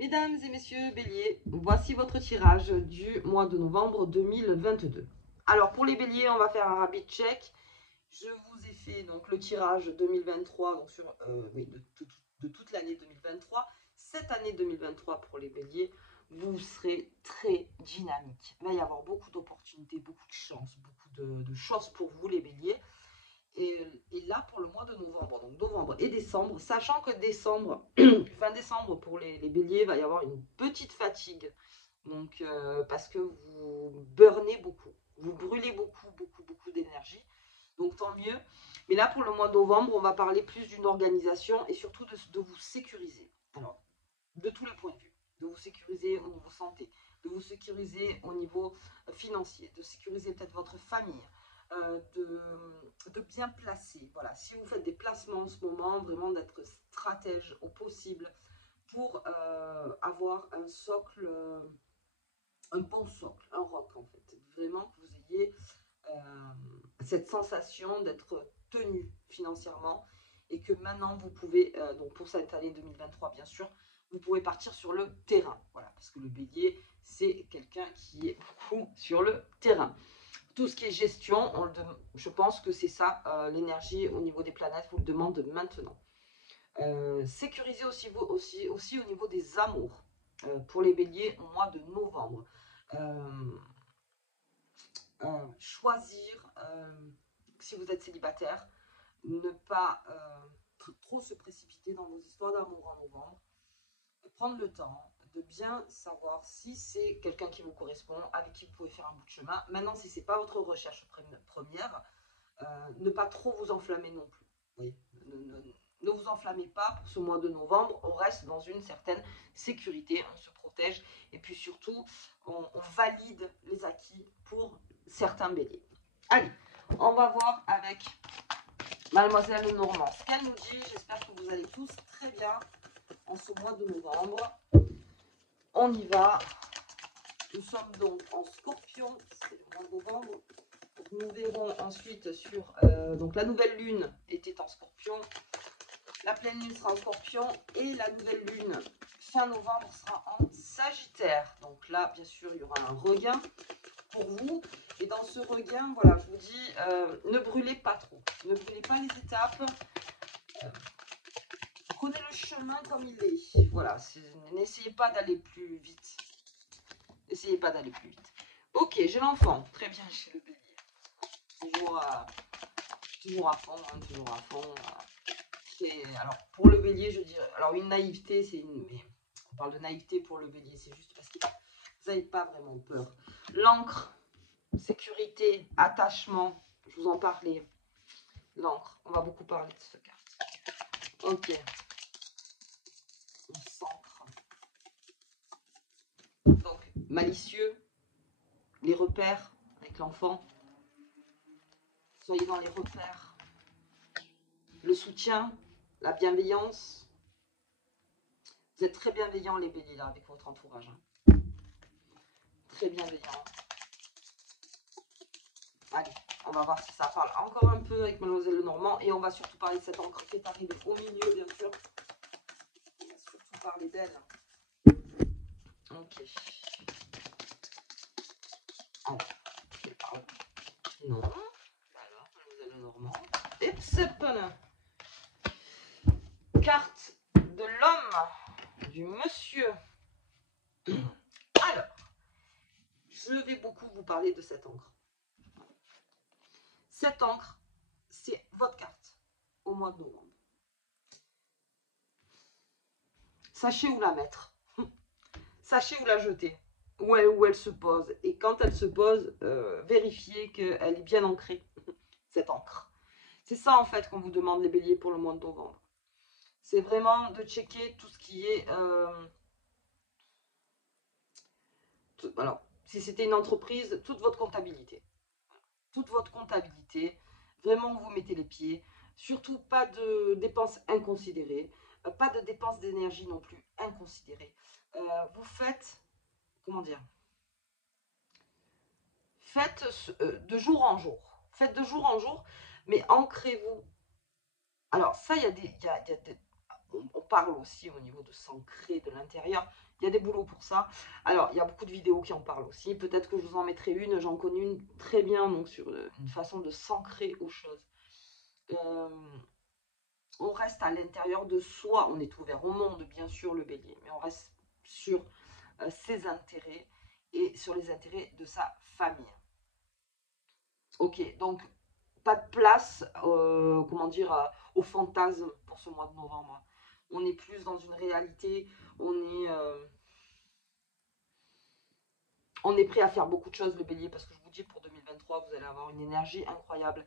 Mesdames et messieurs béliers, voici votre tirage du mois de novembre 2022. Alors pour les béliers, on va faire un rapid check. Je vous ai fait donc le tirage 2023 donc sur, de toute l'année 2023. Cette année 2023 pour les béliers, vous serez très dynamique. Il va y avoir beaucoup d'opportunités, beaucoup de chances, beaucoup de choses pour vous les béliers. Et là pour le mois de novembre, donc novembre et décembre, sachant que décembre, fin décembre pour les béliers, va y avoir une petite fatigue. Donc parce que vous burnez beaucoup, vous brûlez beaucoup d'énergie. Donc tant mieux. Mais là pour le mois de novembre, on va parler plus d'une organisation et surtout de vous sécuriser. Alors, de tous les points de vue. De vous sécuriser au niveau santé, de vous sécuriser au niveau financier, de sécuriser peut-être votre famille, de bien placer. Voilà, si vous faites des placements en ce moment, vraiment d'être stratège au possible pour avoir un socle, un bon socle, un roc en fait. Vraiment que vous ayez cette sensation d'être tenu financièrement et que maintenant vous pouvez, donc pour cette année 2023 bien sûr, vous pouvez partir sur le terrain. Voilà, parce que le bélier, c'est quelqu'un qui est beaucoup sur le terrain. Tout ce qui est gestion, je pense que c'est ça, l'énergie au niveau des planètes vous le demande maintenant. Sécuriser aussi au niveau des amours. Pour les béliers au mois de novembre. Choisir, si vous êtes célibataire, ne pas trop se précipiter dans vos histoires d'amour en novembre. Prendre le temps de bien savoir si c'est quelqu'un qui vous correspond, avec qui vous pouvez faire un bout de chemin. Maintenant, si ce n'est pas votre recherche première, ne pas trop vous enflammer non plus. Oui. Ne vous enflammez pas pour ce mois de novembre. On reste dans une certaine sécurité, on se protège et puis surtout, on valide les acquis pour certains béliers. Allez, on va voir avec Mademoiselle Lenormand ce qu'elle nous dit. J'espère que vous allez tous très bien en ce mois de novembre. On y va. Nous sommes donc en Scorpion, c'est le mois de novembre. Nous verrons ensuite sur donc la nouvelle lune était en Scorpion, la pleine lune sera en Scorpion et la nouvelle lune fin novembre sera en Sagittaire. Donc là, bien sûr, il y aura un regain pour vous. Et dans ce regain, voilà, je vous dis, ne brûlez pas trop, ne brûlez pas les étapes. Prenez le chemin comme il est. Voilà, n'essayez pas d'aller plus vite. N'essayez pas d'aller plus vite. Ok, j'ai l'enfant. Très bien, chez le bélier. Toujours à fond, hein, toujours à fond. Alors, pour le bélier, je dirais... Alors, une naïveté, c'est une... Mais on parle de naïveté pour le bélier, c'est juste parce que vous n'avez pas vraiment peur. L'encre, sécurité, attachement, je vous en parlais. L'encre, on va beaucoup parler de cette carte. Ok. On s'ancre. Donc, malicieux, les repères avec l'enfant. Soyez dans les repères. Le soutien, la bienveillance. Vous êtes très bienveillants les béliers là avec votre entourage. Hein. Très bienveillants. Allez, on va voir si ça parle encore un peu avec Mademoiselle Lenormand. Et on va surtout parler de cette encre qui est arrivée au milieu, bien sûr. On va surtout parler d'elle. Ok. Alors, je parle. Non. Alors, Mademoiselle Lenormand. Et c'est pas là. Carte de l'homme, du monsieur. Alors, je vais beaucoup vous parler de cette encre. Cette encre, c'est votre carte au mois de novembre. Sachez où la mettre. Sachez où la jeter. Où elle se pose. Et quand elle se pose, vérifiez qu'elle est bien ancrée, cette encre. C'est ça en fait qu'on vous demande les béliers pour le mois de novembre. C'est vraiment de checker tout ce qui est... alors, si c'était une entreprise, toute votre comptabilité. Toute votre comptabilité. Vraiment, vous mettez les pieds. Surtout, pas de dépenses inconsidérées. Pas de dépenses d'énergie non plus inconsidérées. Vous faites... Comment dire? Faites de jour en jour. Faites de jour en jour, mais ancrez-vous. Alors ça, il y a des... on parle aussi au niveau de s'ancrer de l'intérieur. Il y a des boulots pour ça. Alors, il y a beaucoup de vidéos qui en parlent aussi. Peut-être que je vous en mettrai une. J'en connais une très bien, donc sur une façon de s'ancrer aux choses. On reste à l'intérieur de soi. On est ouvert au monde, bien sûr, le bélier. Mais on reste sur ses intérêts et sur les intérêts de sa famille. Ok, donc pas de place, comment dire, au fantasme pour ce mois de novembre. On est plus dans une réalité, on est prêt à faire beaucoup de choses, le bélier, parce que je vous dis, pour 2023, vous allez avoir une énergie incroyable.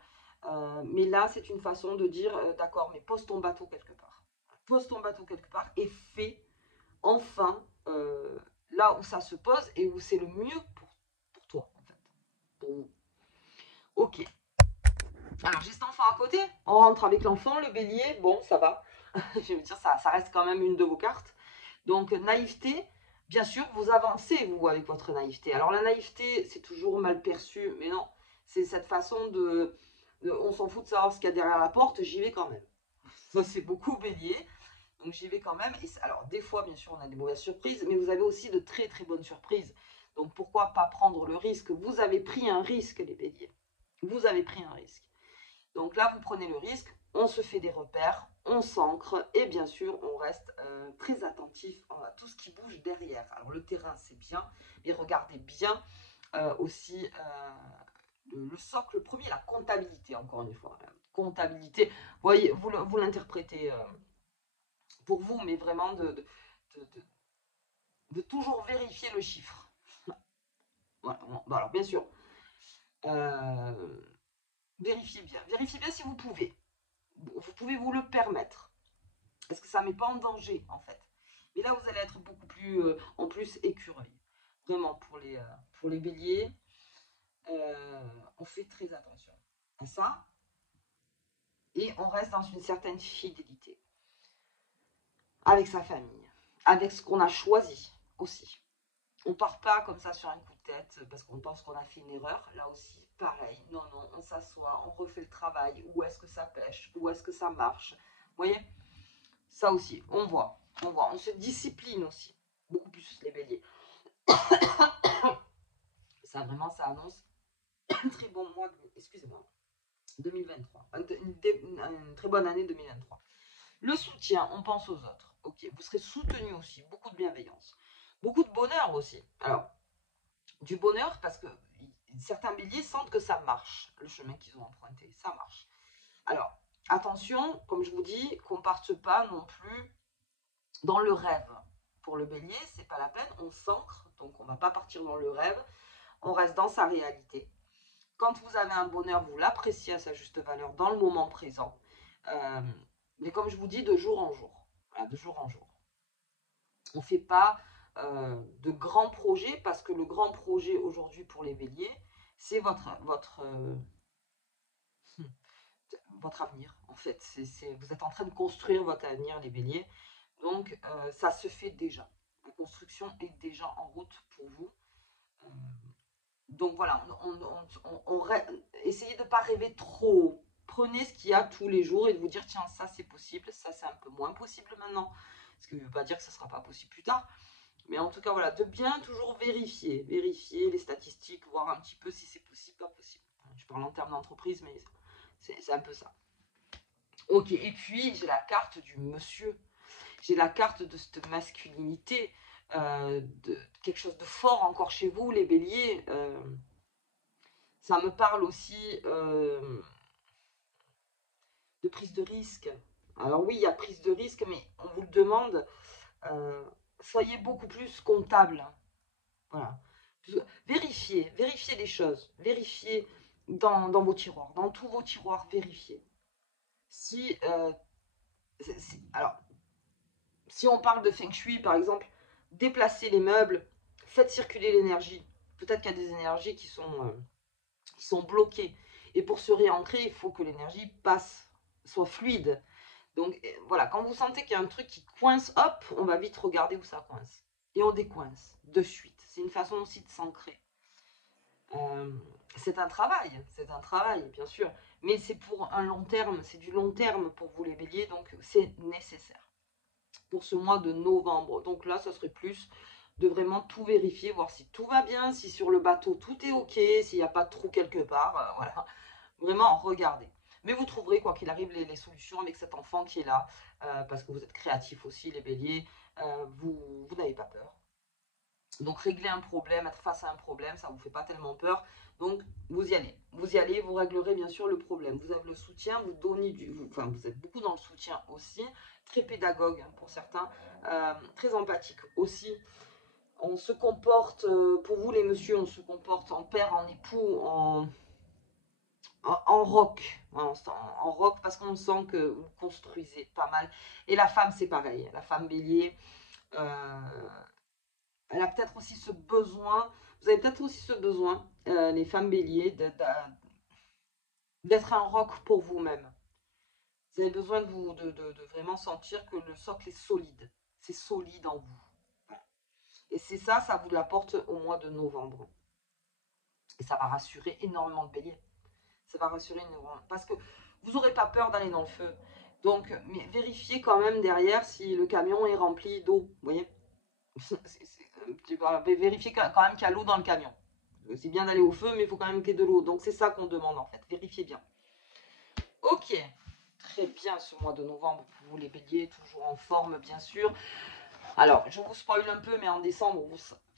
Mais là, c'est une façon de dire, d'accord, mais pose ton bateau quelque part. Pose ton bateau quelque part et fais enfin là où ça se pose et où c'est le mieux pour toi, en fait. Pour vous. Ok. Alors, j'ai cet enfant à côté. On rentre avec l'enfant, le bélier. Bon, ça va. Je veux dire, ça reste quand même une de vos cartes. Donc, naïveté. Bien sûr, vous avancez, vous, avec votre naïveté. Alors, la naïveté, c'est toujours mal perçu. Mais non, c'est cette façon on s'en fout de savoir ce qu'il y a derrière la porte. J'y vais quand même. Ça, c'est beaucoup bélier. Donc, j'y vais quand même. Et alors, des fois, bien sûr, on a des mauvaises surprises. Mais vous avez aussi de très, très bonnes surprises. Donc, pourquoi pas prendre le risque? Vous avez pris un risque, les béliers. Vous avez pris un risque. Donc là, vous prenez le risque, on se fait des repères, on s'ancre et bien sûr, on reste très attentif à tout ce qui bouge derrière. Alors le terrain, c'est bien, mais regardez bien aussi le socle premier, la comptabilité, encore une fois. La comptabilité, vous voyez, vous l'interprétez pour vous, mais vraiment de toujours vérifier le chiffre. Voilà. Bon, alors bien sûr, euh, vérifiez bien si vous pouvez. Vous pouvez vous le permettre. Parce que ça ne met pas en danger, en fait. Mais là, vous allez être beaucoup plus, en plus, écureuil. Vraiment, pour les béliers, on fait très attention à ça. Et on reste dans une certaine fidélité. Avec sa famille. Avec ce qu'on a choisi aussi. On ne part pas comme ça sur un coup de tête parce qu'on pense qu'on a fait une erreur. Là aussi, pareil. Non, non, on s'assoit, on refait le travail. Où est-ce que ça pêche? Où est-ce que ça marche? Vous voyez? Ça aussi, on se discipline aussi, beaucoup plus les béliers. Ça vraiment, ça annonce un très bon mois, excusez-moi, 2023, une très bonne année 2023. Le soutien, on pense aux autres. Ok, vous serez soutenu aussi, beaucoup de bienveillance, beaucoup de bonheur aussi. Alors, du bonheur parce que certains béliers sentent que ça marche, le chemin qu'ils ont emprunté, ça marche. Alors, attention, comme je vous dis, qu'on ne parte pas non plus dans le rêve. Pour le bélier, c'est pas la peine, on s'ancre, donc on va pas partir dans le rêve, on reste dans sa réalité. Quand vous avez un bonheur, vous l'appréciez à sa juste valeur dans le moment présent. Mais comme je vous dis, de jour en jour. Voilà, de jour en jour. On ne fait pas de grands projets parce que le grand projet aujourd'hui pour les béliers, c'est votre avenir. En fait, vous êtes en train de construire votre avenir, les béliers. Donc, ça se fait déjà. La construction est déjà en route pour vous. Donc voilà, essayez de ne pas rêver trop. Prenez ce qu'il y a tous les jours et de vous dire, tiens, ça c'est possible, ça c'est un peu moins possible maintenant. Ce qui ne veut pas dire que ça ne sera pas possible plus tard. Mais en tout cas, voilà, de bien toujours vérifier les statistiques, voir un petit peu si c'est possible, pas possible. Je parle en termes d'entreprise, mais c'est un peu ça. Ok, et puis j'ai la carte du monsieur. J'ai la carte de cette masculinité, de quelque chose de fort encore chez vous, les béliers. Ça me parle aussi de prise de risque. Alors oui, il y a prise de risque, mais on vous le demande, soyez beaucoup plus comptable. Voilà. Vérifiez les choses. Vérifiez dans vos tiroirs, dans tous vos tiroirs, vérifiez. Alors, si on parle de feng shui, par exemple, déplacez les meubles, faites circuler l'énergie. Peut-être qu'il y a des énergies qui sont bloquées. Et pour se réancrer, il faut que l'énergie passe, soit fluide. Donc voilà, quand vous sentez qu'il y a un truc qui coince, hop, on va vite regarder où ça coince. Et on décoince de suite. C'est une façon aussi de s'ancrer. C'est un travail, bien sûr. Mais c'est pour un long terme, c'est du long terme pour vous les béliers, donc c'est nécessaire. pour ce mois de novembre. Donc là, ça serait plus de vraiment tout vérifier, voir si tout va bien, si sur le bateau tout est ok, s'il n'y a pas de trou quelque part, voilà. Vraiment, regardez. Mais vous trouverez, quoi qu'il arrive, les solutions avec cet enfant qui est là, parce que vous êtes créatifs aussi, les béliers, vous n'avez pas peur. Donc régler un problème, être face à un problème, ça ne vous fait pas tellement peur. Donc vous y allez. Vous y allez, vous réglerez bien sûr le problème. Vous avez le soutien, vous donnez enfin vous êtes beaucoup dans le soutien aussi. Très pédagogue hein, pour certains, très empathique aussi. On se comporte, pour vous les messieurs, on se comporte en père, en époux, en rock. En rock parce qu'on sent que vous construisez pas mal. Et la femme c'est pareil. La femme bélier, elle a peut-être aussi ce besoin, vous avez peut-être aussi ce besoin, les femmes béliers, d'être un roc pour vous-même. Vous avez besoin de vraiment sentir que le socle est solide. C'est solide en vous. Et c'est ça, ça vous l'apporte au mois de novembre. Et ça va rassurer énormément de béliers. Ça va rassurer énormément. Parce que vous n'aurez pas peur d'aller dans le feu. Donc, mais vérifiez quand même derrière si le camion est rempli d'eau. Vous voyez, vérifiez quand même qu'il y a l'eau dans le camion. C'est bien d'aller au feu, mais il faut quand même qu'il y ait de l'eau. Donc c'est ça qu'on demande en fait. Vérifiez bien. Ok, très bien ce mois de novembre pour vous les béliers, toujours en forme bien sûr. Alors, je vous spoil un peu, mais en décembre,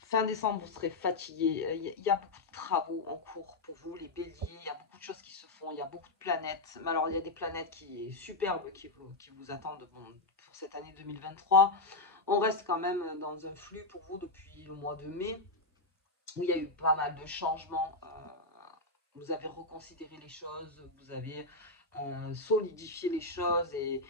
fin décembre, vous serez fatigué. Il y a beaucoup de travaux en cours pour vous, les béliers. Il y a beaucoup de choses qui se font. Il y a beaucoup de planètes. Mais alors, il y a des planètes qui sont superbes qui vous attendent pour cette année 2023. On reste quand même dans un flux pour vous depuis le mois de mai, où il y a eu pas mal de changements. Vous avez reconsidéré les choses, vous avez solidifié les choses et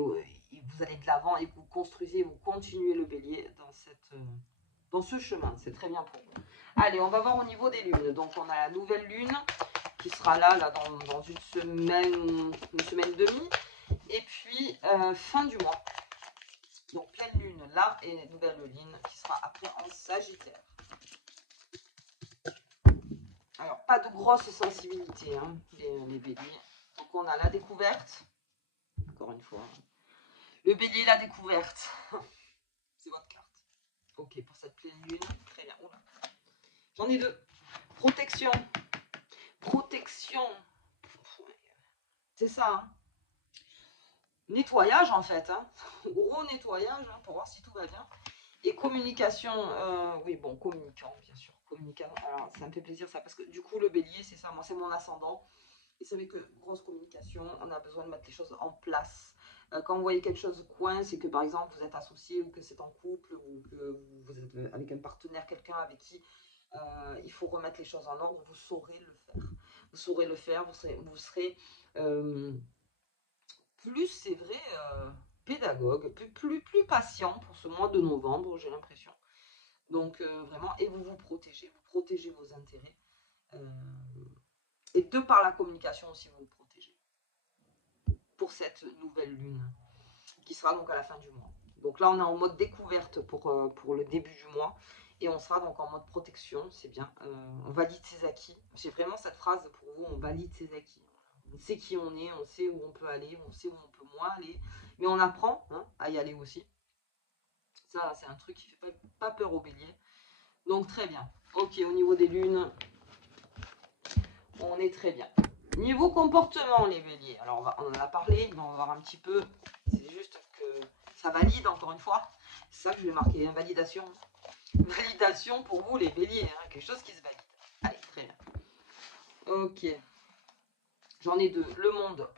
vous allez de l'avant et vous construisez, vous continuez le bélier dans ce chemin. C'est très bien pour vous. Allez, on va voir au niveau des lunes. Donc, on a la nouvelle lune qui sera là dans une semaine et demie. Et puis, fin du mois. Donc, pleine lune là et nouvelle lune qui sera après en Sagittaire. Alors, pas de grosse sensibilité, hein, les béliers. Donc, on a la découverte. Encore une fois. Le bélier, la découverte. C'est votre carte. Ok, pour cette pleine lune. Très bien. J'en ai deux. Protection. Protection. C'est ça, hein. Nettoyage, en fait. Hein. Gros nettoyage, hein, pour voir si tout va bien. Et communication. Oui, bon, communicant, bien sûr. Communicant. Alors, ça me fait plaisir, ça. Parce que du coup, le bélier, c'est ça. Moi, c'est mon ascendant. Et vous savez que grosse communication, on a besoin de mettre les choses en place. Quand vous voyez quelque chose coince, c'est que par exemple vous êtes associé ou que c'est en couple ou que vous êtes avec un partenaire, quelqu'un avec qui il faut remettre les choses en ordre, vous saurez le faire. Vous saurez le faire, vous serez plus, c'est vrai, pédagogue, plus patient pour ce mois de novembre, j'ai l'impression. Donc vraiment, et vous protégez vos intérêts. Et de par la communication aussi, vous vous protégez. Pour cette nouvelle lune qui sera donc à la fin du mois. Donc là, on est en mode découverte pour le début du mois et on sera donc en mode protection, c'est bien. On valide ses acquis. J'ai vraiment cette phrase pour vous, on valide ses acquis. On sait qui on est, on sait où on peut aller, on sait où on peut moins aller, mais on apprend hein, à y aller aussi. Ça, c'est un truc qui ne fait pas peur aux béliers. Donc très bien. Ok, au niveau des lunes, on est très bien. Niveau comportement, les béliers. Alors, on en a parlé, mais on va voir un petit peu. C'est juste que ça valide, encore une fois. C'est ça que je vais marquer, hein, validation. Validation pour vous, les béliers. Hein, quelque chose qui se valide. Allez, très bien. Ok. J'en ai deux. Le monde.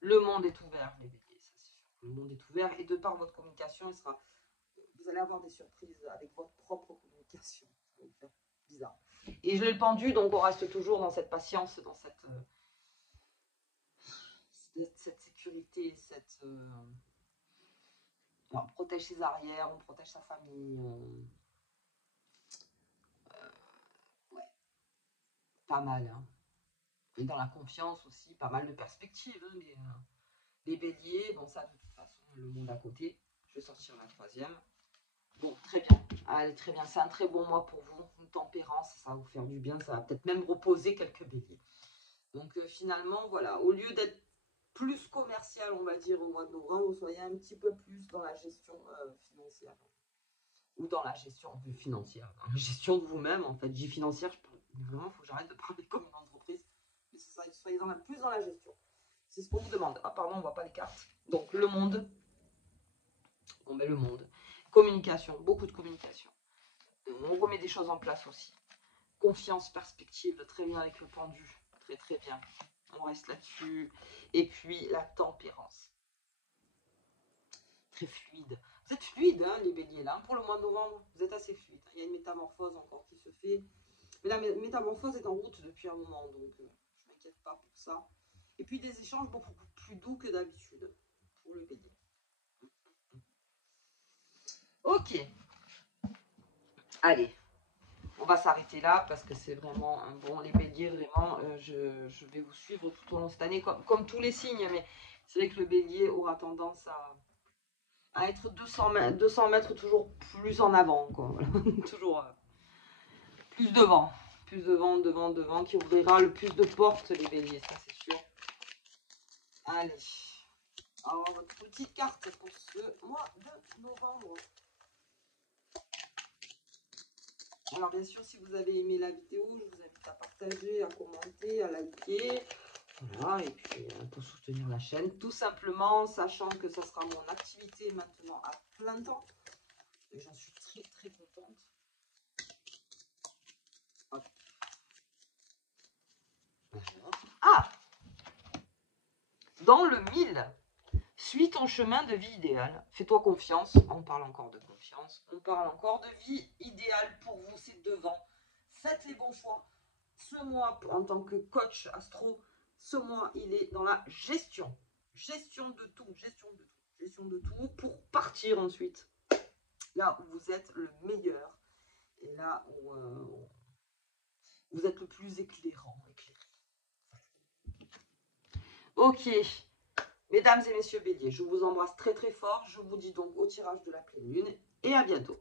Le monde est ouvert, les béliers. Ça, c'est sûr. Le monde est ouvert. Et de par votre communication, vous allez avoir des surprises avec votre propre communication. Ça va vous faire bizarre. Et je l'ai pendu, donc on reste toujours dans cette patience, dans cette sécurité, on protège ses arrières, on protège sa famille. Ouais, pas mal. Hein. Et dans la confiance aussi, pas mal de perspectives. Hein, les béliers, bon ça de toute façon, le monde à côté. Je vais sortir la troisième. Bon, très bien. Allez, très bien. C'est un très bon mois pour vous. Une tempérance, ça va vous faire du bien. Ça va peut-être même reposer quelques béliers. Donc finalement, voilà, au lieu d'être plus commercial, on va dire, au mois de novembre, vous soyez un petit peu plus dans la gestion financière. Ou dans la gestion financière, dans la gestion de vous-même, en fait. J'ai financière, vraiment, il faut que j'arrête de parler comme une entreprise. Mais soyez plus dans la gestion. C'est ce qu'on vous demande. Ah, pardon, on ne voit pas les cartes. Donc, le monde. On met le monde. Communication, beaucoup de communication. On remet des choses en place aussi. Confiance, perspective, très bien avec le pendu. Très, très bien. On reste là-dessus. Et puis, la tempérance. Très fluide. Vous êtes fluide, hein, les béliers, là, pour le mois de novembre. Vous êtes assez fluide. Il y a une métamorphose encore qui se fait. Mais la métamorphose est en route depuis un moment, donc je ne m'inquiète pas pour ça. Et puis des échanges beaucoup plus doux que d'habitude pour le bélier. Ok. Allez. On va s'arrêter là parce que c'est vraiment un bon. Les béliers, vraiment, je vais vous suivre tout au long de cette année, comme tous les signes. Mais c'est vrai que le bélier aura tendance à être 200 mètres toujours plus en avant, quoi. Toujours plus devant, devant, qui ouvrira le plus de portes, les béliers, ça c'est sûr. Allez, alors votre petite carte pour ce mois de novembre. Alors bien sûr, si vous avez aimé la vidéo, je vous invite à partager, à commenter, à liker. Voilà, et puis pour soutenir la chaîne, tout simplement, sachant que ça sera mon activité maintenant à plein temps. Et j'en suis très très contente. Hop. Ah! Dans le 1000, suis ton chemin de vie idéal. Fais-toi confiance. On parle encore de confiance. On parle encore de vie idéale pour vous. C'est devant. Faites les bons choix. Ce mois, en tant que coach astro, ce mois, il est dans la gestion. Gestion de tout. Gestion de tout. Gestion de tout pour partir ensuite. Là où vous êtes le meilleur. Et là où vous êtes le plus éclairant. Ok. Mesdames et messieurs béliers, je vous embrasse très très fort. Je vous dis donc au tirage de la pleine lune et à bientôt.